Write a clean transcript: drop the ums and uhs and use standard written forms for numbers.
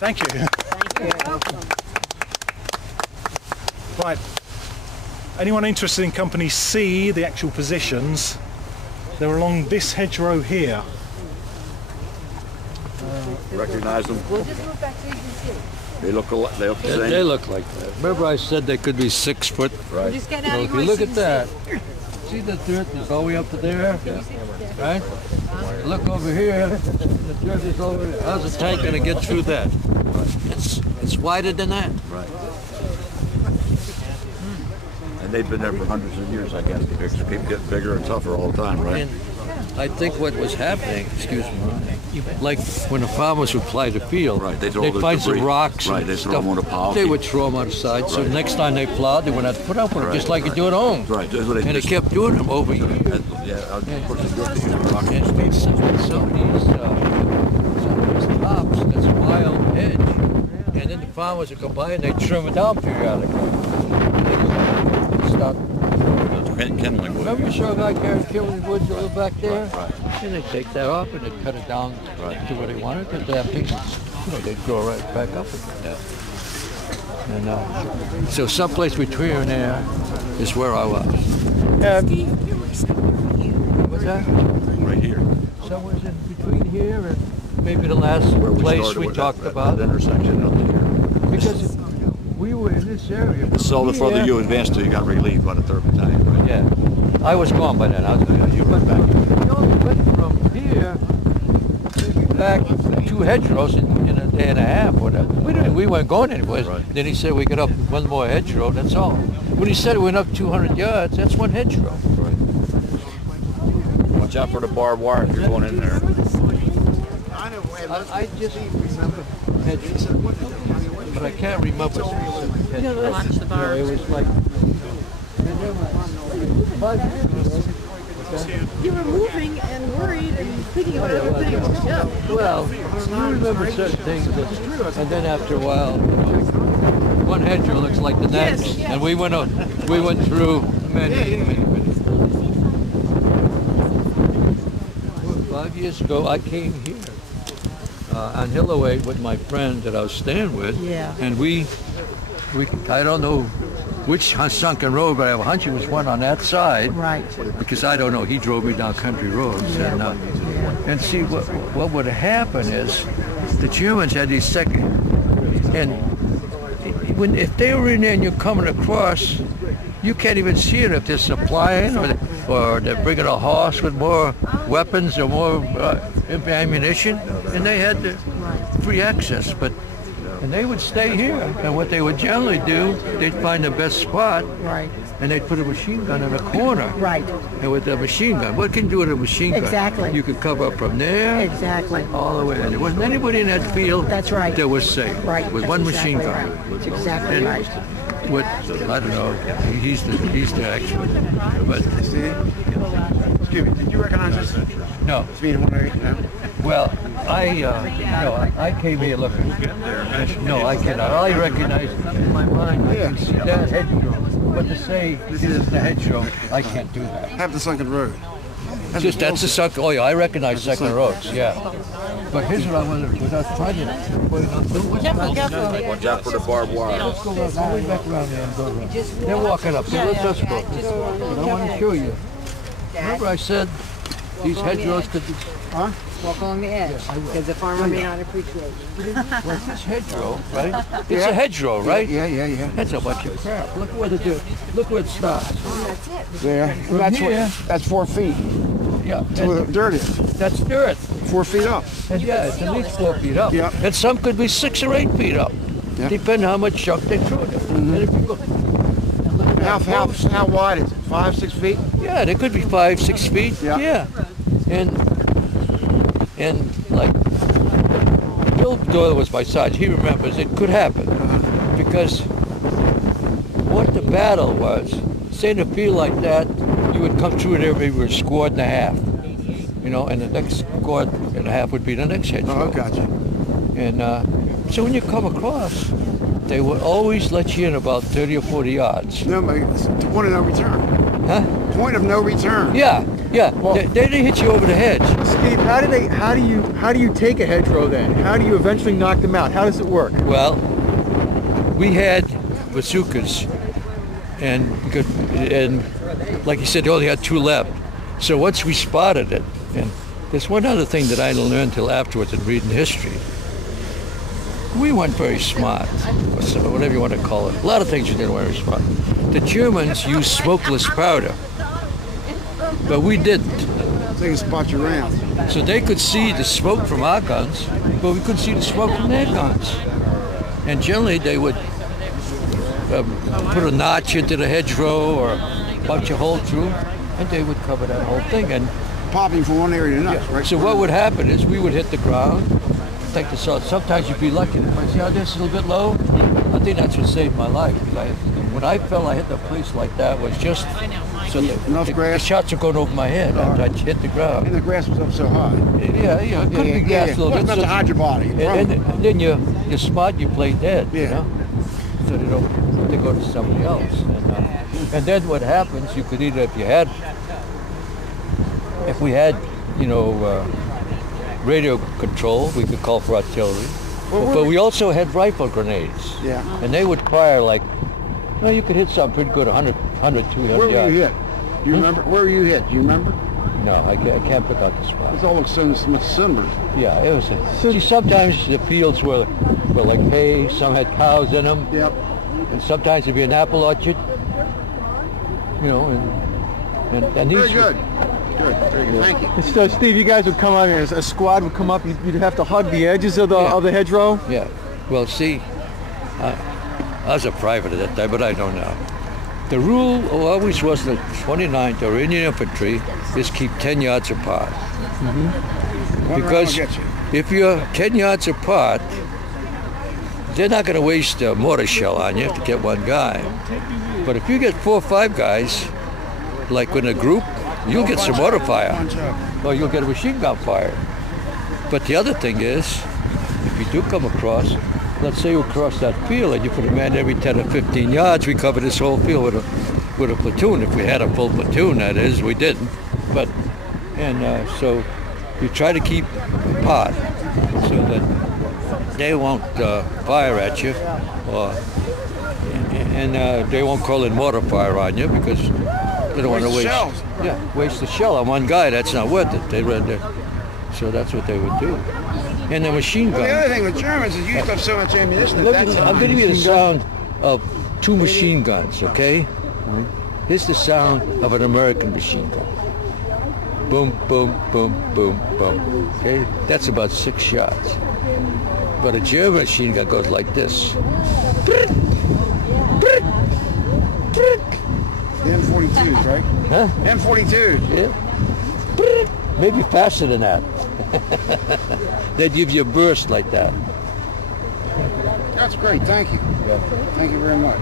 Thank you. Thank you. You're welcome. Right. Anyone interested in Company C, the actual positions, they're along this hedgerow here. Recognize them? We'll just move back so you can see. They look the same? They look like that. Remember I said they could be 6 foot? Right. Just get out So of if your you way look so at you can that, see the dirt is all the way up to there? Right? Look over here, the dirt is over there. How's the tank going to get through that? It's wider than that. Right. And they've been there for hundreds of years, I guess. They keep getting bigger and tougher all the time, right? And I think what was happening, excuse me, like when the farmers would plow the field, Right, they'd they'd throw the find some debris. rocks Right, and they'd throw stuff. them on a pile. They would throw them on the side, so Right. next time they plowed, they wouldn't have to put up with them, just like you do at home. Right. That's what And they just- kept doing them over years. Yeah, of course they do have to use the rock. And some of these tops, that's a wild hedge, and then the farmers would come by and they'd trim it down periodically. They stop. Kindling wood. Remember you saw a guy carrying kindling wood over back there? Right. And they'd take that off and they'd cut it down to where they wanted it. They have pieces, they'd grow right back up again. Yeah. And so someplace between there is where I was. What's that? Right here. Somewhere in between here and maybe the last Where place started we with talked that about. intersection up here. Because we were in this area. So the further you advanced to, you got relieved by the 3rd Battalion, right? Yeah. I was gone by then. I was You went back. We only went from here maybe back 2 hedgerows in a day and a half, whatever. We weren't going anywhere. Right. Then he said we got up 1 more hedgerow, that's all. When he said we went up 200 yards, that's 1 hedgerow. Right. Watch out for the barbed wire if you're going in there. I just remember hedgerows, but I can't remember specific hedgerows. Watch the bar. It was like 5 years ago. You were moving and worried and thinking about other things. Yeah. Well, you remember certain things, and then after a while, 1 hedgerow looks like the next, Yes, yes. and we went through many. 5 years ago, I came here on Hillaway with my friend that I was staying with, Yeah. and we I don't know which sunken road, but I have a hunch it was one on that side. Right. Because I don't know, he drove me down country roads. Yeah. And see, what would happen is the Germans had these and if they were in there and you're coming across, you can't even see it if they're supplying or they're bringing a horse with more weapons or more ammunition, and they had the free access. And they would stay here, and what they would generally do, they'd find the best spot, Right. and they'd put a machine gun in a corner. Right. And with a machine gun, what can you do with a machine gun? Exactly. You could cover up from there Exactly. all the way. And there wasn't anybody in that field That's right. that was safe. Right. With That's 1 exactly machine gun. right. That's exactly And right. what, I don't know, he's the expert. But Excuse me, did you recognize this? no, It's being 108 now. well, I came here looking. No, I cannot. All I recognize in my mind, I can see that hedgerow. But to say this is the hedgerow, I can't do that. Have the sunken road. That's the sunken. Oh yeah, I recognize sunken roads. Yeah. But here's what I wanted to do. I was trying to put it up. Watch out for the barbed wire. Let's go all the way back around there and go around. They're walking up. So let's just go. But I want to show you. Remember I said these hedgerows could be... Huh? Walk along the edge, because the farmer may not appreciate it. Well, this hedgerow, right? It's a hedgerow, right? Yeah. That's a bunch of crap. Look where look where it starts. There. That's 4 feet. Yeah. That's where the dirt is. That's dirt. 4 feet up. And yeah, it's at least 4 feet up. Yeah. And some could be 6 or 8 feet up, Yeah. depending on how much junk they threw there. And if you go, How wide is it? 5, 6 feet? yeah, they could be 5, 6 feet. Yeah. And like Bill Doyle was my side. He remembers it could happen because what the battle was. Say in a field like that, you would come through there maybe with a squad and a half, and the next squad and a half would be the next hedgerow. Oh, gotcha. And so when you come across, they would always let you in about 30 or 40 yards. No, it's one and no return. Huh? Point of no return. Yeah, yeah. They hit you over the head. Steve, how do you take a hedgerow then? How do you eventually knock them out? How does it work? Well, we had bazookas, and like you said, they only had 2 left. So once we spotted it, and there's one other thing that I didn't learn until afterwards in reading history. We weren't very smart, or whatever you want to call it. A lot of things we didn't very smart. The Germans used smokeless powder, but we didn't. They can spot you around. So they could see the smoke from our guns, but we couldn't see the smoke from their guns. And generally they would put a notch into the hedgerow or punch a hole through, and they would cover that whole thing. And Popping from one area to the next, right? so what would happen is we would hit the ground, take the salt. Sometimes you'd be lucky. If I see how this is a little bit low, I think that's what saved my life. Because when I fell, I hit the place like that was just so the shots were going over my head after I hit the ground. And the grass was up so high. Yeah, it could be gas a little bit. Not to hide your body. And then you're smart, you play dead, you know? So they go to somebody else. And then what happens, you could either, if we had, radio control, we could call for artillery. But we also had rifle grenades. Yeah. And they would fire like, you could hit something pretty good, 100, 200 yards. Where were you hit? Do you remember? Where were you hit? Do you remember? No, I can't pick out the spot. It all looks so much similar. Yeah, it was. See, sometimes the fields were like hay, some had cows in them. Yep. And sometimes it'd be an apple orchard. And these. Very good. Good. Very good. Thank you. So, Steve, you guys would come out here, a squad would come up, you'd have to hug the edges of the hedgerow? Yeah. Well, see, I was a private at that time, but I don't know. The rule always was that 29th or Indian Infantry is keep 10 yards apart. Mm-hmm. Because if you're 10 yards apart, they're not going to waste a mortar shell on you to get one guy. But if you get 4 or 5 guys, like in a group, you'll get some mortar fire, or you'll get a machine gun fire. But the other thing is, if you do come across, let's say you cross that field and you put a man every 10 or 15 yards, we cover this whole field with a platoon. If we had a full platoon, that is, we didn't. But so you try to keep apart so that they won't fire at you, and they won't call in mortar fire on you because they don't want to waste the shell on one guy. That's not worth it. So that's what they would do. And the machine gun. Well, the other thing with Germans is used up so much ammunition at that time. I'm going to give you the sound of 2 machine guns, okay? Here's the sound of an American machine gun. Boom, boom, boom, boom, boom. Okay? That's about 6 shots. But a German machine gun goes like this. The M42s, right? Huh? M42s. Yeah. Maybe faster than that. They'd give you a burst like that. That's great. Thank you. Yeah. Thank you very much.